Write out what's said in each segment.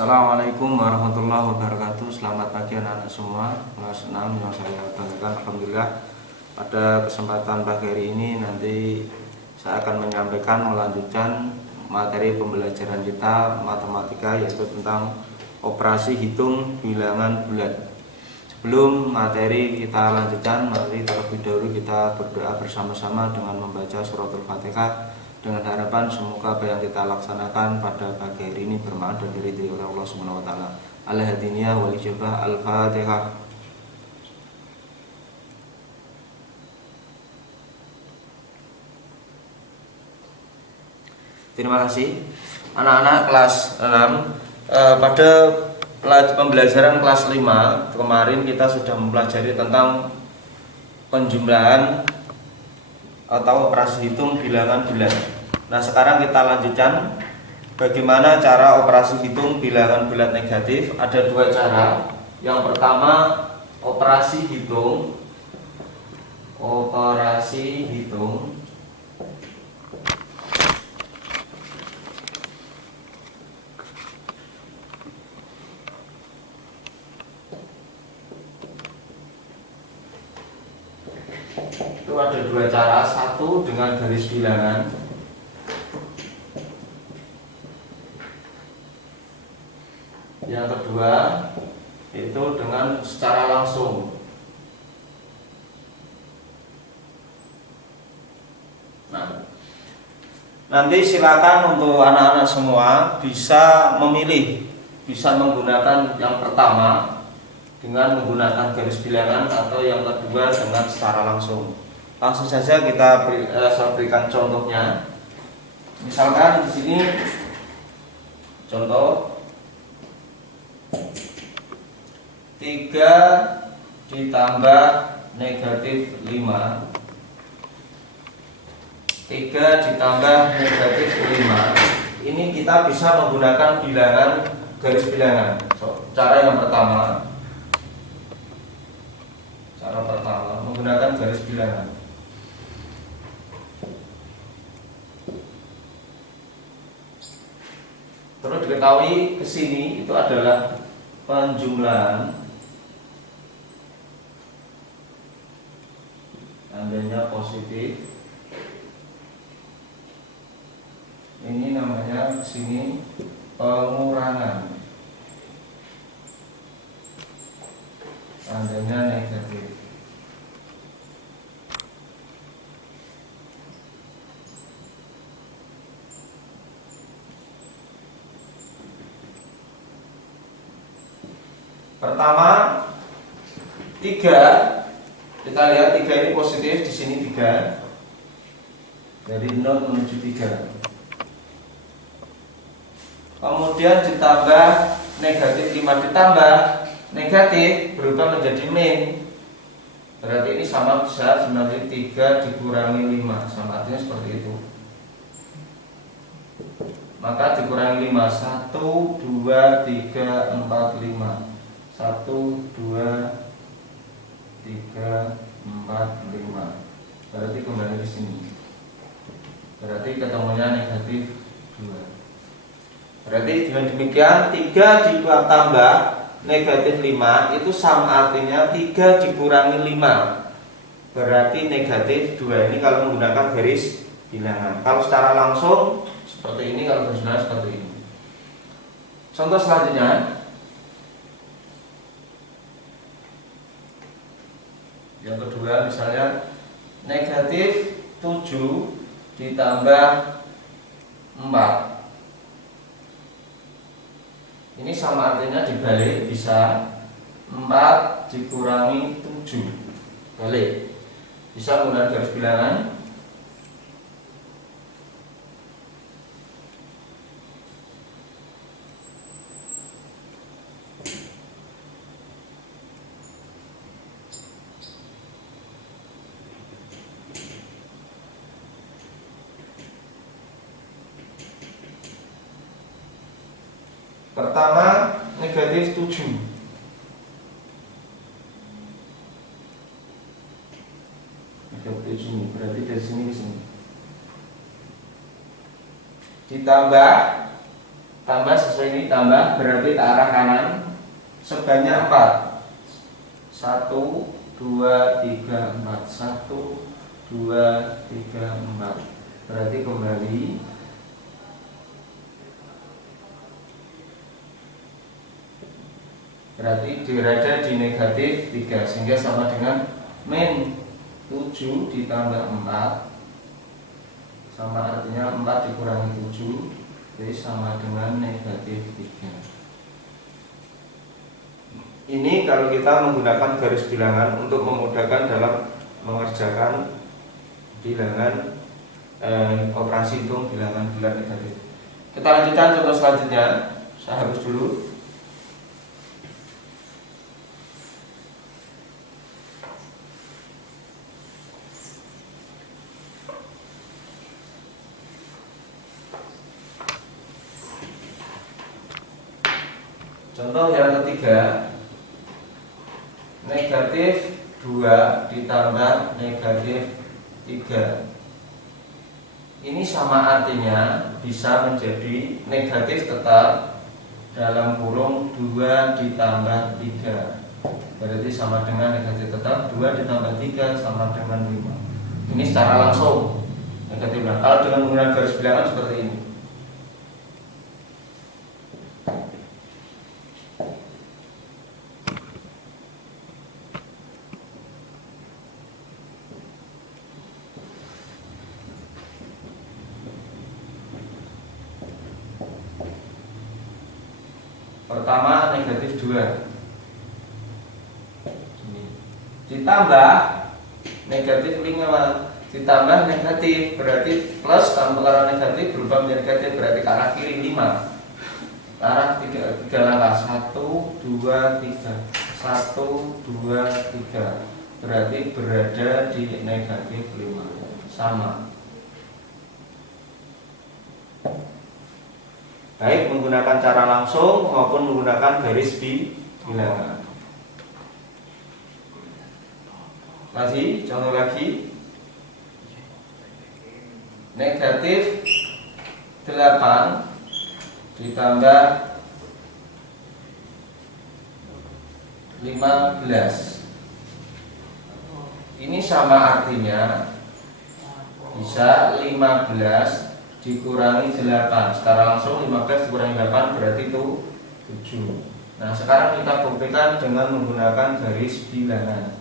Assalamualaikum warahmatullahi wabarakatuh. Selamat pagi anak-anak semua. Kelas 6 yang saya banggakan, alhamdulillah. Pada kesempatan pagi hari ini nanti saya akan menyampaikan melanjutkan materi pembelajaran kita matematika, yaitu tentang operasi hitung bilangan bulat. Sebelum materi kita lanjutkan, mari terlebih dahulu kita berdoa bersama-sama dengan membaca suratul Fatihah, dengan harapan semoga apa yang kita laksanakan pada pagi hari ini bermanfaat dan diridhai oleh Allah Subhanahu wa taala. Al-Hadiniyah wal Ijabah. Al-Fatihah. Terima kasih. Anak-anak kelas 6, pada pembelajaran kelas 5 kemarin kita sudah mempelajari tentang penjumlahan atau operasi hitung bilangan bulat. Nah, sekarang kita lanjutkan bagaimana cara operasi hitung bilangan bulat negatif. Ada dua cara. Yang pertama, operasi hitung itu ada dua cara. Satu dengan garis bilangan, yang kedua itu dengan secara langsung. Nah, nanti silakan untuk anak-anak semua bisa memilih, bisa menggunakan yang pertama dengan menggunakan garis bilangan atau yang kedua dengan secara langsung. Langsung saja saya berikan contohnya. Misalkan di sini contoh 3 ditambah negatif 5. 3 ditambah negatif 5. Ini kita bisa menggunakan bilangan garis bilangan. Cara yang pertama, menggunakan garis bilangan. Perlu diketahui ke sini itu adalah penjumlahan, tandanya positif. Ini namanya sini pengurangan, tandanya negatif. Pertama 3, kita lihat 3 ini positif, di sini 3, dari 0 menuju 3. Kemudian ditambah negatif 5 ditambah negatif berubah menjadi min. Berarti ini sama besar sebenarnya 3 dikurangi 5, sama artinya seperti itu. Maka dikurangi 5, 1, 2, 3, 4, 5. 1, 2, 3, 4, 5. Berarti kembali ke sini. Berarti ketemunya negatif 2. Berarti dengan demikian 3 ditambah negatif 5 itu sama artinya 3 dikurangi 5. Berarti negatif 2. Ini kalau menggunakan garis bilangan. Kalau secara langsung seperti ini, kalau garis bilangan seperti ini. Contoh selanjutnya, yang kedua, misalnya negatif 7 ditambah 4. Ini sama artinya dibalik, bisa 4 dikurangi 7. Balik. Bisa menggunakan garis bilangan. Pertama negatif 7. Negatif 7 berarti dari sini ke sini. Ditambah tambah sesuai ini, tambah berarti ke arah kanan sebanyak 4. 1 2 3 4 1 2 3 4. Berarti kembali berarti berada di negatif 3, sehingga sama dengan min 7 ditambah 4, sama artinya 4 dikurangi 7, jadi sama dengan negatif 3. Ini kalau kita menggunakan garis bilangan untuk memudahkan dalam mengerjakan bilangan operasi hitung bilangan bulat negatif. Kita lanjutkan contoh selanjutnya. Saya hapus dulu. Contoh yang ketiga, negatif 2 ditambah negatif 3. Ini sama artinya bisa menjadi negatif tetap dalam kurung 2 ditambah 3. Berarti sama dengan negatif tetap 2 ditambah 3 sama dengan 5. Ini secara langsung negatif. Nah, kalau dengan menggunakan garis bilangan seperti ini. Pertama negatif 2 ditambah negatif 5 ditambah negatif, berarti plus tambah negatif berubah menjadi negatif, berarti ke arah kiri 5, ke arah 3 langkah 1 2 3 1 2 3, berarti berada di negatif 5, sama. Baik menggunakan cara langsung maupun menggunakan garis bilangan. Lagi, contoh lagi. Negatif 8 ditambah 15. Ini sama artinya bisa 15 dikurangi 8. Secara langsung 15 dikurangi 8 berarti itu 7. Nah, sekarang kita buktikan dengan menggunakan garis bilangan.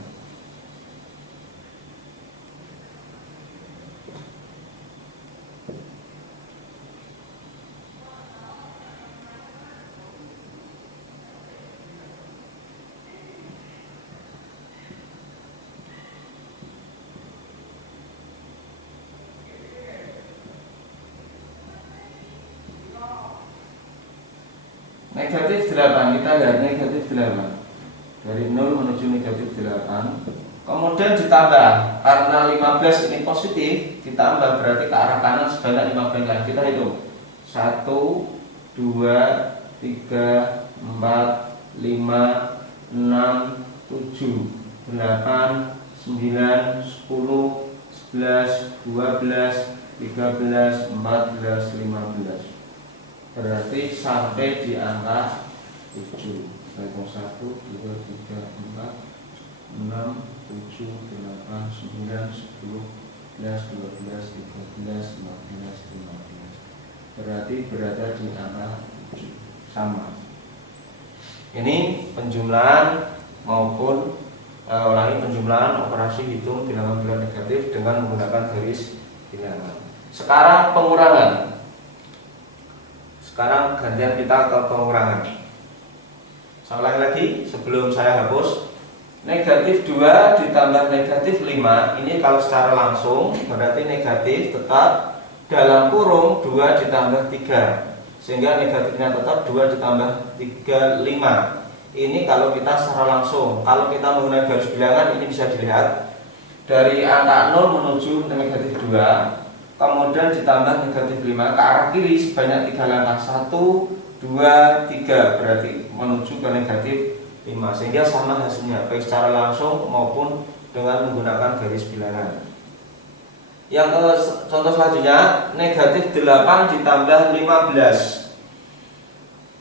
Negatif 8, kita lihat negatif 8 dari 0 menuju negatif 8. Kemudian ditambah, karena 15 ini positif, ditambah berarti ke arah kanan sebanyak 15 lagi. Kita hitung 1 2 3 4 5 6 7 8 9 10 11 12 13 14 15. Berarti sampai di angka 7. Saya hitung 1 2 3 4 6 7 8 9 10 11 12 13 14 15. Berarti berada di angka 7, sama. Ini penjumlahan maupun ulangi penjumlahan operasi hitung bilangan bulat negatif dengan menggunakan garis bilangan. Sekarang pengurangan. Sekarang gantian kita ke pengurangan. Saya ulangi lagi sebelum saya hapus. Negatif 2 ditambah negatif 5. Ini kalau secara langsung berarti negatif tetap dalam kurung 2 ditambah 3, sehingga negatifnya tetap 2 ditambah 3 5. Ini kalau kita secara langsung. Kalau kita menggunakan garis bilangan, ini bisa dilihat dari angka 0 menuju negatif 2, kemudian ditambah negatif 5 ke arah kiri sebanyak 3 langkah, 1 2 3, berarti menuju ke negatif 5, sehingga sama hasilnya baik secara langsung maupun dengan menggunakan garis bilangan. Yang contoh selanjutnya, negatif 8 ditambah 15.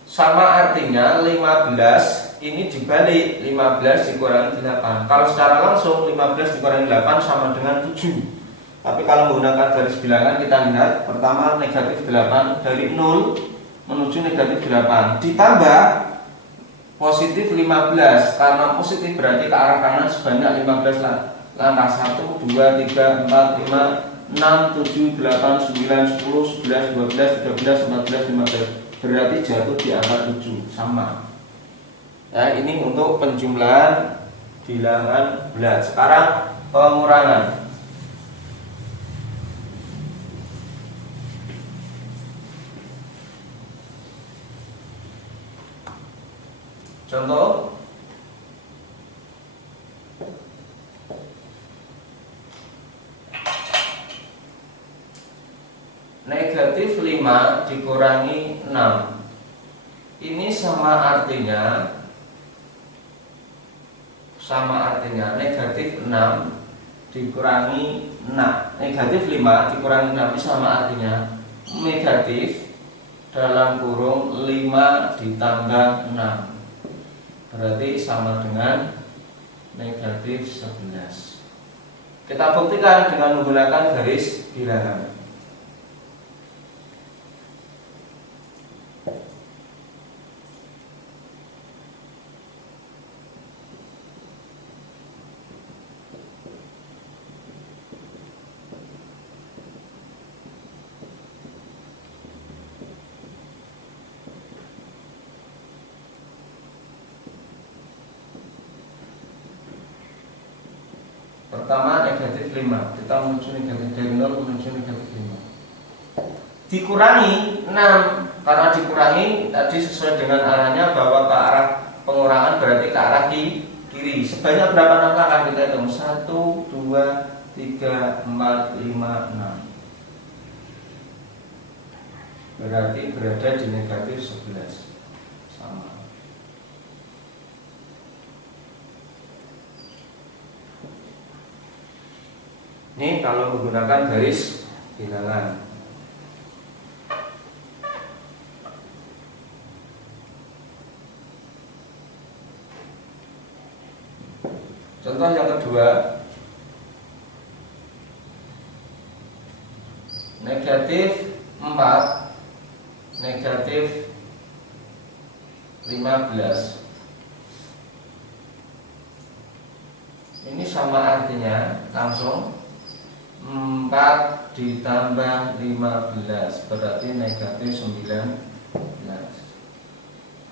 Sama artinya 15 ini dibalik, 15 dikurangi 8. Kalau secara langsung 15 dikurangi 8 sama dengan 7. Tapi kalau menggunakan garis bilangan kita lihat, pertama negatif 8 dari 0 menuju negatif 8 ditambah positif 15, karena positif berarti ke arah kanan sebanyak 15 langkah. 1, 2, 3, 4, 5, 6, 7, 8, 9, 10, 11, 12, 13, 14, 15, berarti jatuh di angka 7, sama. Nah, ini untuk penjumlahan bilangan bulat. Sekarang pengurangan. Contoh, negatif 5 dikurangi 6. Ini sama artinya negatif 6 dikurangi 6. Negatif 5 dikurangi 6 ini sama artinya negatif dalam kurung 5 ditambah 6. Berarti sama dengan negatif 11. Kita buktikan dengan menggunakan garis bilangan. Pertama negatif 5, kita menuju negatif dari 0 menuju negatif 5. Dikurangi 6, karena dikurangi tadi sesuai dengan arahnya bahwa ke arah pengurangan berarti ke arah kiri. Sebanyak berapa langkah kita hitung? 1, 2, 3, 4, 5, 6. Berarti berada di negatif 11. Sama. Ini kalau menggunakan garis bilangan. Contoh yang kedua, negatif 4 negatif 15. Ini sama artinya langsung 4 ditambah 15 berarti negatif 19.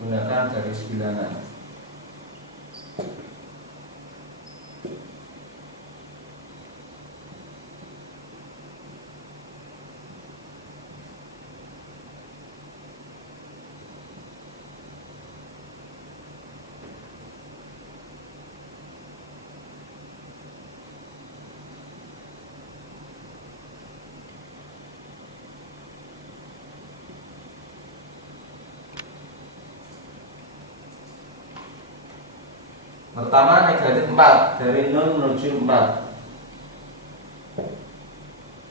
Gunakan garis bilangan. Pertama negatif 4 dari 0 menuju 4.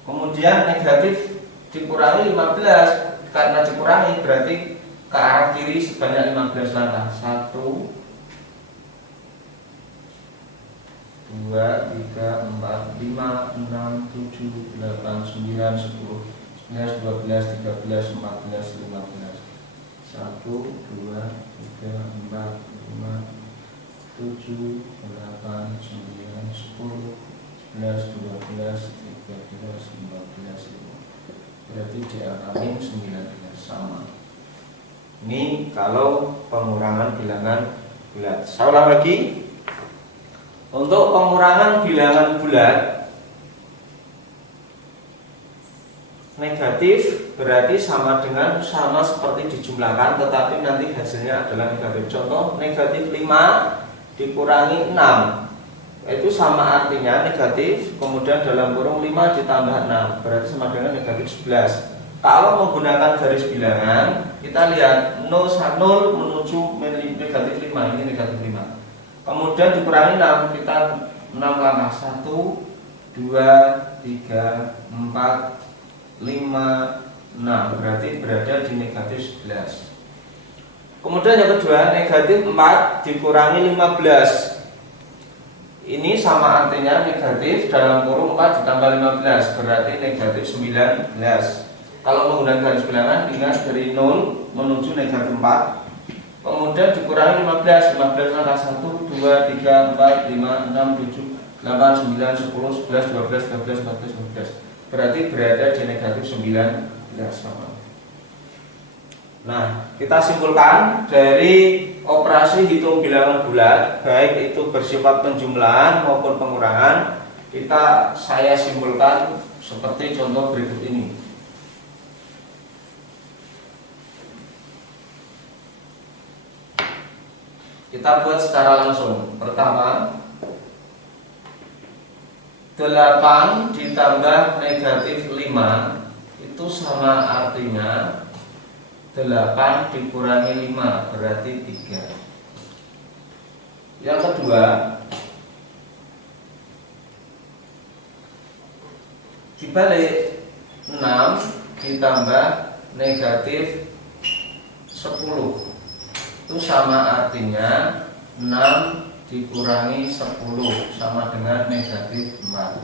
Kemudian negatif dikurangi 15, karena dikurangi berarti ke arah kiri sebanyak 15 langkah. 1, 2, 3, 4, 5, 6, 7, 8, 9, 10, 11, 12, 13, 14, 15, 1, 2, 3, 4, 5, 7, 8, 9, 10, 11, 12, 13, 14, 15. Berarti di angka min 19 sama. Ini kalau pengurangan bilangan bulat. Saya ulang lagi. Untuk pengurangan bilangan bulat, negatif berarti sama seperti dijumlahkan, tetapi nanti hasilnya adalah negatif. Contoh negatif 5 dikurangi 6, itu sama artinya negatif, kemudian dalam kurung 5 ditambah 6 berarti sama dengan negatif 11. Kalau menggunakan garis bilangan, kita lihat 0 menuju negatif 5, ini negatif 5. Kemudian dikurangi 6, kita 6 langkah. 1, 2, 3, 4, 5, 6 berarti berada di negatif 11. Kemudian yang kedua, negatif 4 dikurangi 15. Ini sama artinya negatif dalam kurung 4 ditambah 15, berarti negatif 19. Kalau menggunakan garis bilangan, ingat dari 0 menuju negatif 4. Kemudian dikurangi 15. 15 adalah 1, 2, 3, 4, 5, 6, 7, 8, 9, 10, 11, 12, 13, 14, 15. Berarti berada di negatif 19. Nah, kita simpulkan dari operasi hitung bilangan bulat, baik itu bersifat penjumlahan maupun pengurangan, saya simpulkan seperti contoh berikut ini. Kita buat secara langsung. Pertama, 8 ditambah negatif 5 itu sama artinya 8 dikurangi 5 berarti 3. Yang kedua, dibalik 6 ditambah negatif 10 itu sama artinya 6 dikurangi 10 sama dengan negatif 4.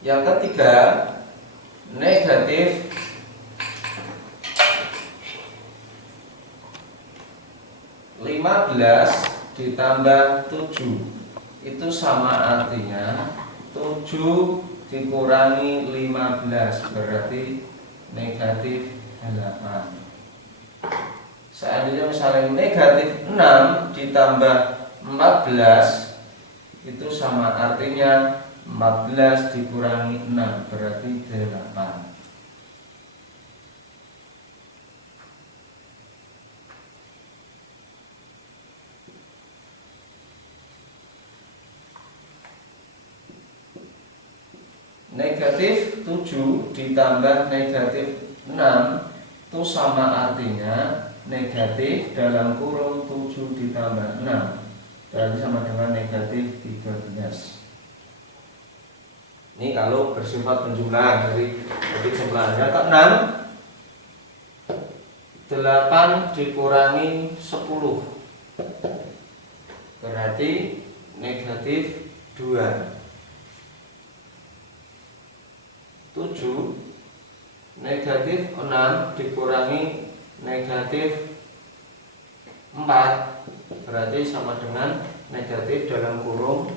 Yang ketiga, negatif 15 ditambah 7 itu sama artinya 7 dikurangi 15 berarti negatif 8. Seandainya misalnya negatif 6 ditambah 14 itu sama artinya 14 dikurangi 6 berarti 8. Negatif 7 ditambah negatif 6 itu sama artinya negatif dalam kurung 7 ditambah 6 berarti sama dengan negatif 13. Ini kalau bersifat penjumlahan dari jumlahan. Yang ke-6, 8 dikurangi 10 berarti negatif 2. 7 negatif 6 dikurangi negatif 4 berarti sama dengan negatif dalam kurung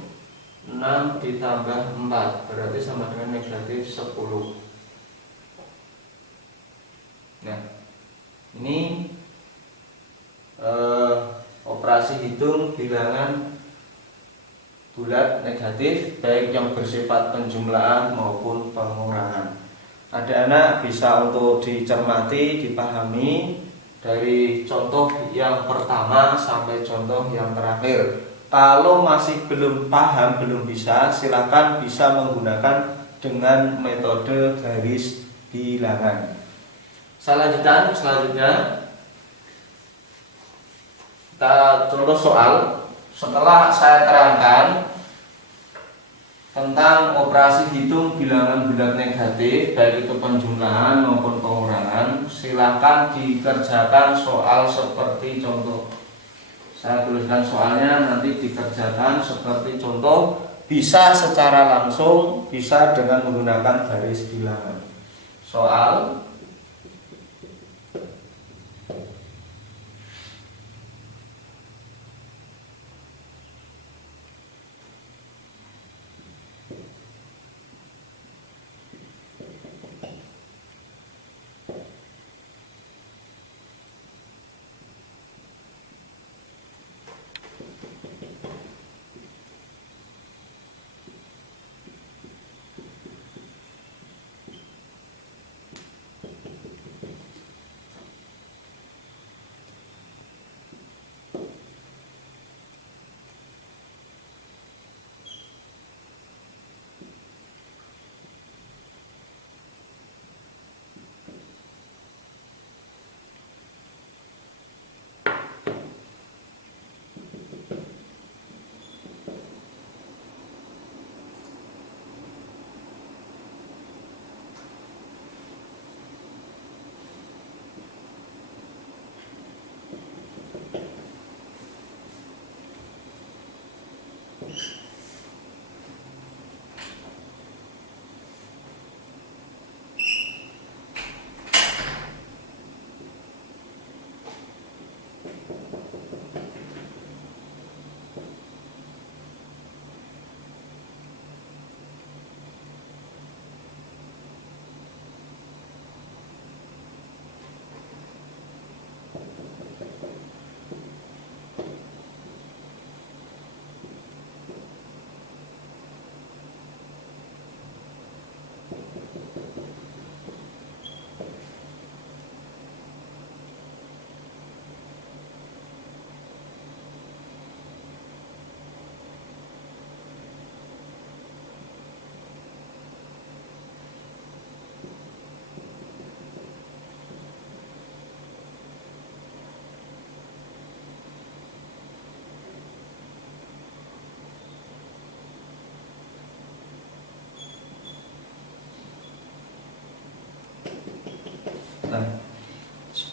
6 ditambah 4 berarti sama dengan negatif 10. Nah, ini operasi hitung bilangan bulat negatif baik yang bersifat penjumlahan maupun pengurangan. Ada anak bisa untuk dicermati, dipahami dari contoh yang pertama sampai contoh yang terakhir. Kalau masih belum paham, belum bisa, silakan bisa menggunakan dengan metode garis bilangan. Selanjutnya kita contoh soal. Setelah saya terangkan tentang operasi hitung bilangan bulat negatif baik itu penjumlahan maupun pengurangan, silakan dikerjakan soal seperti contoh. Saya tuliskan soalnya, nanti dikerjakan seperti contoh, bisa secara langsung, bisa dengan menggunakan garis bilangan. Soal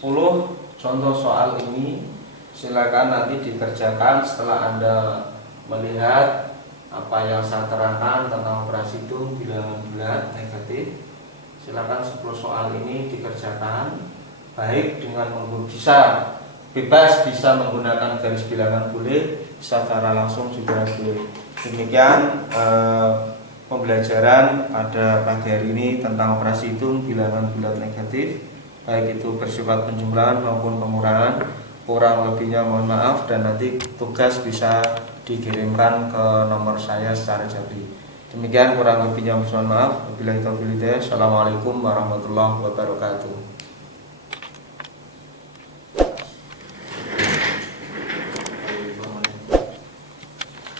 10 contoh soal ini. Silakan nanti dikerjakan setelah Anda melihat apa yang saya terangkan tentang operasi hitung bilangan bulat negatif. Silakan 10 soal ini dikerjakan baik dengan bisa bebas, bisa menggunakan garis bilangan boleh, secara langsung juga boleh. Demikian pembelajaran pada pagi hari ini tentang operasi hitung bilangan bulat negatif, baik itu bersifat penjumlahan maupun pengurangan. Kurang lebihnya mohon maaf, dan nanti tugas bisa dikirimkan ke nomor saya secara jadi. Demikian kurang lebihnya mohon maaf. Wabillahi taufiq hidayah. Assalamualaikum warahmatullahi wabarakatuh.